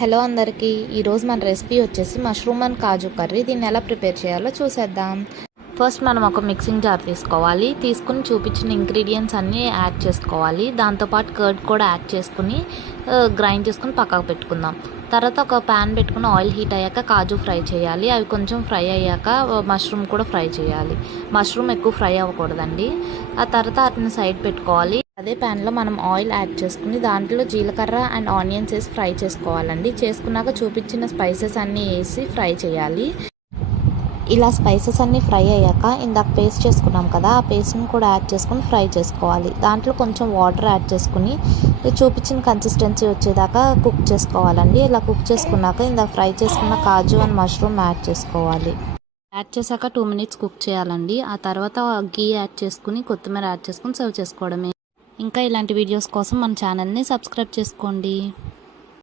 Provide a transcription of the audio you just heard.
Hello అందరికీ ఈరోజు మన రెసిపీ వచ్చేసి మష్రూమ్ అండ్ కాజు కర్రీ. దీన్ని ఎలా ప్రిపేర్ చేయాలో చూసేద్దాం. ఫస్ట్ మనం ఒక మిక్సింగ్ జార్ తీసుకోవాలి. తీసుకుని చూపించిన ఇంగ్రీడియంట్స్ అన్నీ యాడ్ చేసుకోవాలి. దాంతోపాటు కర్డ్ కూడా యాడ్ చేసుకుని గ్రైండ్ చేసుకుని పక్కకు పెట్టుకుందాం. తర్వాత ఒక ప్యాన్ పెట్టుకుని ఆయిల్ హీట్ అయ్యాక కాజు ఫ్రై చేయాలి. అవి కొంచెం ఫ్రై అయ్యాక మష్రూమ్ కూడా ఫ్రై చేయాలి. మష్రూమ్ ఎక్కువ ఫ్రై అవ్వకూడదండి. ఆ తర్వాత వాటిని సైడ్ పెట్టుకోవాలి. అదే ప్యాన్లో మనం ఆయిల్ యాడ్ చేసుకుని దాంట్లో జీలకర్ర అండ్ ఆనియన్స్ వేసి ఫ్రై చేసుకోవాలండి. చేసుకున్నాక చూపించిన స్పైసెస్ అన్నీ వేసి ఫ్రై చేయాలి. ఇలా స్పైసెస్ అన్నీ ఫ్రై అయ్యాక ఇందాక పేస్ట్ చేసుకున్నాం కదా, ఆ పేస్ట్ని కూడా యాడ్ చేసుకుని ఫ్రై చేసుకోవాలి. దాంట్లో కొంచెం వాటర్ యాడ్ చేసుకుని చూపించిన కన్సిస్టెన్సీ వచ్చేదాకా కుక్ చేసుకోవాలండి. ఇలా కుక్ చేసుకున్నాక ఇందాక ఫ్రై చేసుకున్న కాజు అండ్ మష్రూమ్ యాడ్ చేసుకోవాలి. యాడ్ చేశాక 2 minutes కుక్ చేయాలండి. ఆ తర్వాత గీ యాడ్ చేసుకుని కొత్తిమీర యాడ్ చేసుకుని సర్వ్ చేసుకోవడమే. ఇంకా ఇలాంటి వీడియోస్ కోసం మన ఛానల్ని సబ్స్క్రైబ్ చేసుకోండి.